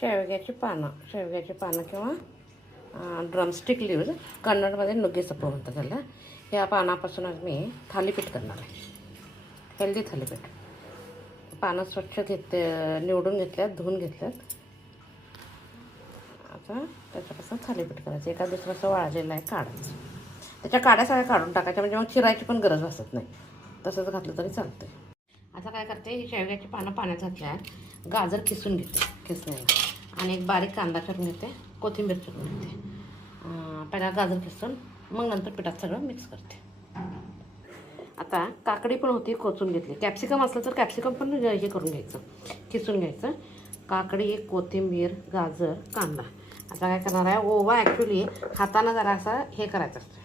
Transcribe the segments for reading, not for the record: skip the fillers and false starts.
शेवग्याची पानं किंवा ड्रमस्टिक लीव्ज, कन्नडमध्ये नुग्गे सप्पू म्हणतात त्याला. या पानापासूनच मी थालीपीठ करणार आहे, हेल्दी थालीपीठ. पानं स्वच्छ निवडून घेतल्यात, धुवून घेतल्यात. आता त्याच्यापासून थालीपीठ करायचं. एका दुसरं असं वाळलेलं आहे, काढायचं. त्याच्या काड्या सगळ्या काढून टाकायच्या, म्हणजे मग चिरायची पण गरज भासत नाही. तसंच घातलं तरी चालतं. आता काय करते, ही शेवग्याची पानं पाण्यात घातल्या आहेत. गाजर किसून घेते किसण्याला, आणि एक बारीक कांदा चिरून घेते, कोथिंबीर चिरून घेते. पहिला गाजर किसून मग नंतर पिठात सगळं मिक्स करते. आता काकडी पण होती, कोचून घेतली. कॅप्सिकम असलं तर कॅप्सिकम पण हे करून घ्यायचं, किसून घ्यायचं. काकडी, कोथिंबीर, गाजर, कांदा. आता काय करणार आहे, ओवा ॲक्च्युली हातानं जरा असं हे करायचं असतं.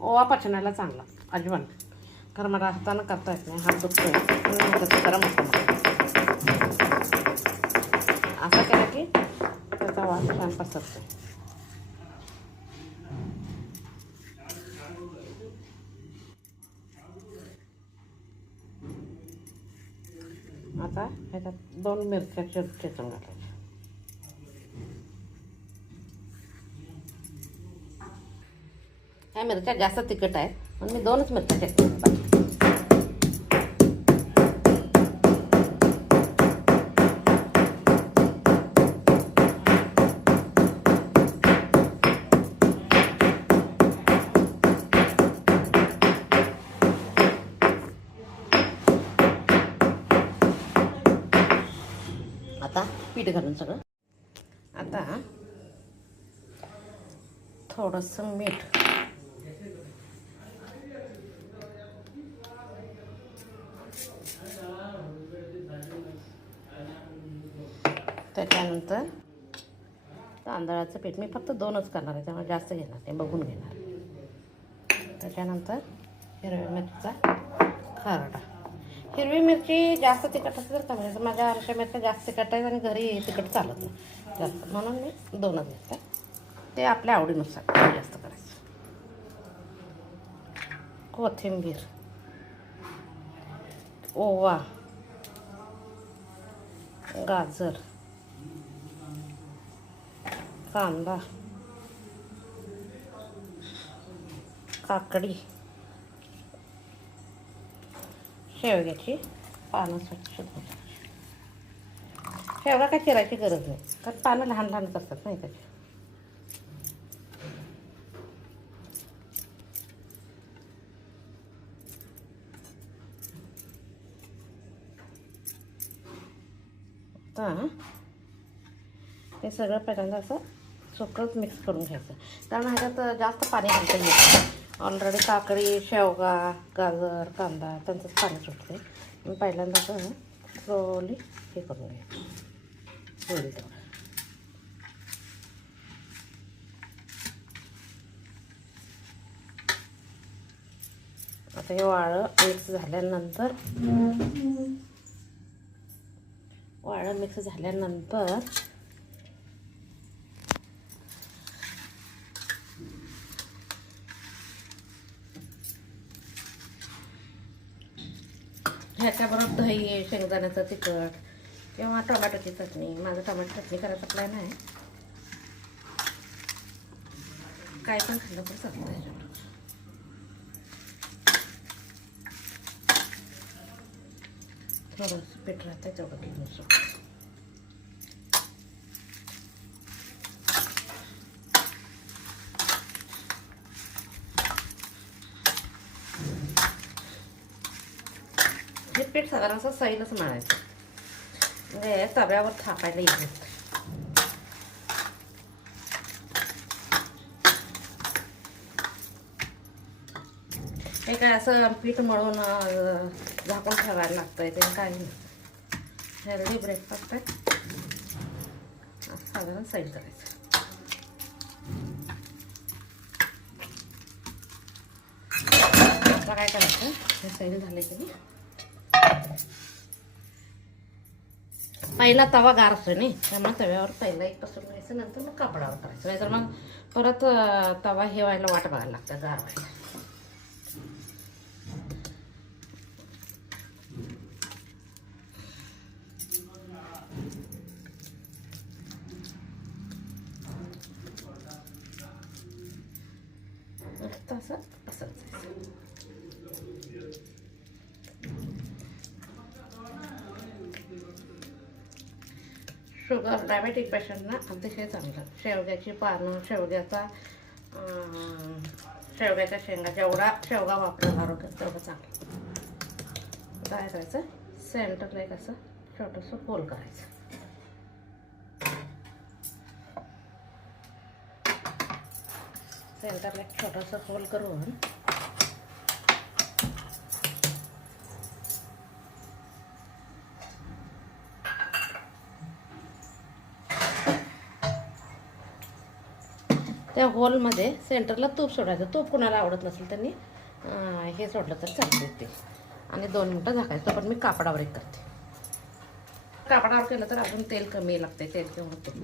ओवा पचनाला चांगला अजवान, कारण मला हातानं करता येत नाही, हात दुखतोय. गरम होतं. असं केलं की त्याचा वास छान पसरतो. आता ह्याच्यात 2 मिरच्या चेचून घालायच्या. ह्या मिरच्या जास्त तिखट आहेत, म्हणून मी 2च मिरच्या चेचून घालतात. आता पीठ घालून सगळं. आता थोडंसं मीठ, त्याच्यानंतर तांदळाचं पीठ. मी फक्त 2च करणार आहे, त्यामुळे जास्त घेणार नाही, बघून घेणार. त्याच्यानंतर हिरव्या मिरचीचा खरडा. हिरवी मिरची जास्त तिखट असते तर कमी. माझ्या अशा मिरच्या जास्त तिखट आहेत आणि घरी तिखट चालत नाही जास्त, म्हणून मी 2च घेते. ते आपल्या आवडीनुसार जास्त करायचं. कोथिंबीर, ओवा, गाजर, कांदा, काकडी, शेवग्याची पानं स्वच्छ धुवायची. शेवगा काय चिरायची गरज नाही, कारण पानं लहान लहानच असतात नाही त्याची. आता हे सगळं पहिल्यांदा असं सुकंच मिक्स करून घ्यायचं, कारण ह्याच्यात जास्त पाणी घालता येत नाही. ऑलरेडी काकडी, शेवगा, गाजर, कांदा त्यांचंच पाणी सुटते. मी पहिल्यांदा असं स्लोली हे करून घ्यायचं, होईल तेवढं. आता हे वाळं मिक्स झाल्यानंतर ह्याच्याबरोबर दही, शेंगदाण्याचं तिखट किंवा टोमॅटोची चटणी. माझं टोमॅटो चटणी करायचा प्लॅन आहे. काय पण खाल्लं पण चालतं ह्याच्यावर. थोडंसं पीठ राहतं तेवढं घेऊन. हे पीठ साधारण असं सैलच मळायचं, म्हणजे तव्यावर थापायला येत. हे काय असं पीठ मळून झाकून ठेवायला लागतंय, ते काही नाही. हेल्दी ब्रेकफास्ट आहे. साधारण सैल करायचं. आता काय करायचं, हे सैल झाले की पहिला तवा गार असतो नाही, त्यामुळे तव्यावर पहिला एक पसरून घ्यायचं, नंतर मग कापडावर करायचं. नाहीतर मग परत तवा हे व्हायला वाट बघायला लागतं, गार व्हायला. असं पसरवायचं. शुगर डायबेटिक पेशंटना अतिशय चांगलं. शेवग्याची पानं, शेवग्याच्या शेंगा, जेवढा शेवगा वापरेल आरोग्यात तेवढं चांगलं. काय करायचं, सेंटरला एक असं छोटंसं होल करायचं. सेंटरला एक छोटंसं होल करून त्या होलमध्ये सेंटरला तूप सोडायचं. तूप कुणाला आवडत नसेल त्यांनी हे सोडलं तर चालते ते. आणि 2 मिनटं झाकायचं. पण मी कापडावर एक करते. कापडावर केलं तर अजून तेल कमी लागते, तेल किंवा तूप.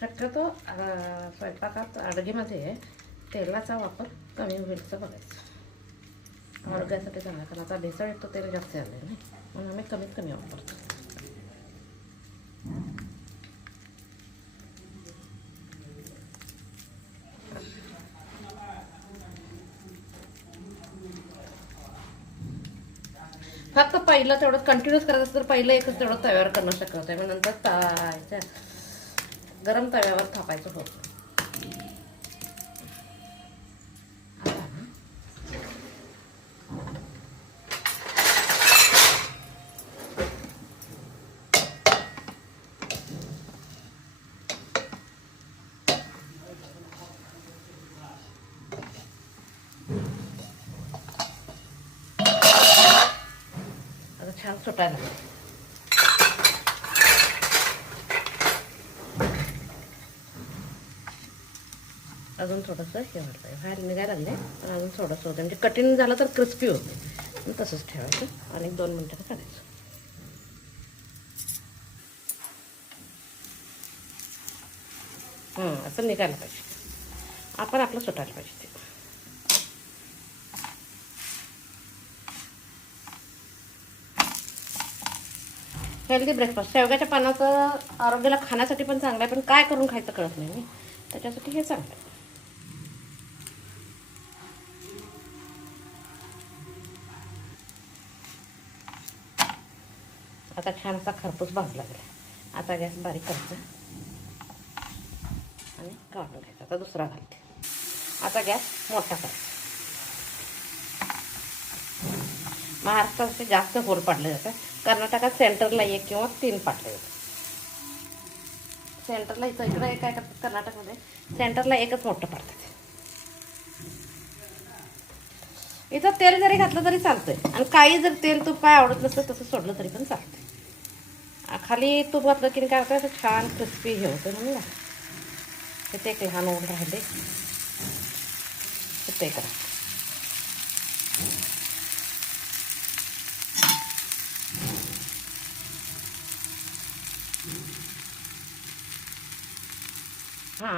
शक्यतो स्वयंपाकात अडगीमध्ये तेलाचा वापर कमी होईलचं बघायचं. आरोग्यासाठी चांगला, कारण आता भेसळ येतो तेल जास्त आलं नाही, म्हणून आम्ही कमीत कमी वापरतो. फक्त पहिलं तेवढं कंटिन्यूस करायचं असतं तर पहिलं एकच तेवढं तव्यावर करणं शक्य होतं. मग नंतर गरम तव्यावर थापायचं होतं. आता छान सुटायला अजून थोडंसं हे वाटतं बाहेर निघायला लागले, पण अजून थोडंसं होतं. म्हणजे कठीण झालं तर क्रिस्पी होते. तसंच ठेवायचं आणि 2 मिनिटांनी काढायचं. असं निघायला पाहिजे. आपण आपलं सुटायला पाहिजे ते. Healthy breakfast. शेवग्याच्या पानाचं आरोग्याला खाण्यासाठी पण चांगलं आहे, पण काय करून खायचं कळत नाही मी. त्याच्यासाठी हे चांगलं आहे. आता छान असा खरपूस भाजला गेला. आता गॅस बारीक करायचा आणि काढून घ्यायचा. आता दुसरा घालते. आता गॅस मोठा करायचा. महाराष्ट्रात जास्त होल पाडले जातात. कर्नाटकात सेंटरला 1 किंवा 3 पाडले जातात. सेंटरला इथं इकडे काय करतात कर्नाटकमध्ये, सेंटरला एकच मोठं पाडतात. इथं तेल जरी घातलं तरी चालतंय. आणि काही जर तेल तूप काय आवडत नसतं तसं सोडलं तरी पण चालतंय. खाली तूप घातलं की काय होतं, असं छान क्रिस्पी हे होतं. म्हणून इथे एक लहान ओढ राहिले ते करा.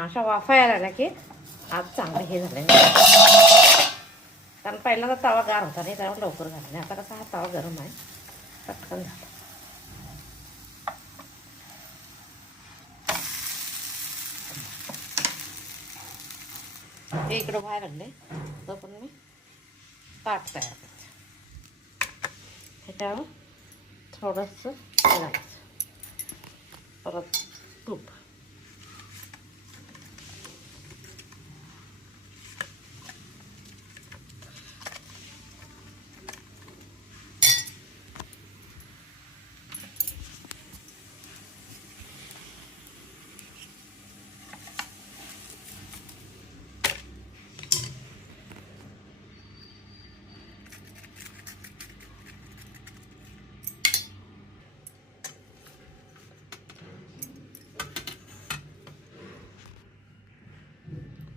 अशा वाफा यायला लागल्या की आज चांगलं हे झालं. कारण पहिल्यांदा तवा गार होता नाही, त्यावर लवकर झाला नाही. आता कसा हा तवा गरम आहे, पटकन झाला. ते इकडं बाहेर आणले तो पण मी ताट तयार करते. ह्याच्यावर थोडंसं घालायचं, परत तूप.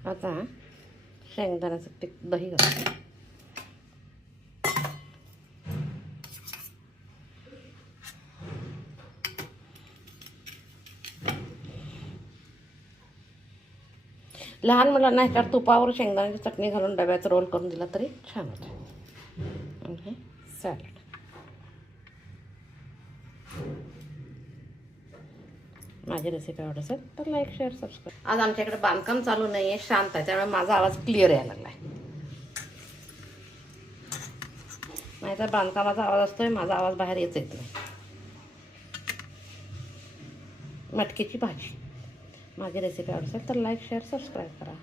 आता शेंगदाण्याचं पीठ दही घालतो. लहान मुलांना ह्याच्यावर तुपावर शेंगदाण्याची चटणी घालून डब्यात रोल करून दिला तरी छान होतं. आणि हे सॅलड. माझी रेसिपी आवडत असेल तर लाईक, शेअर, सबस्क्राईब. आज आमच्याकडे बांधकाम चालू नाही आहे, शांत आहे, त्यामुळे माझा आवाज क्लिअर यायला लागला आहे. नाहीतर बांधकामाचा आवाज असतोय, माझा आवाज बाहेर येत नाही. मटकीची भाजी माझी रेसिपी आवडेल तर लाईक शेअर सबस्क्राईब करा.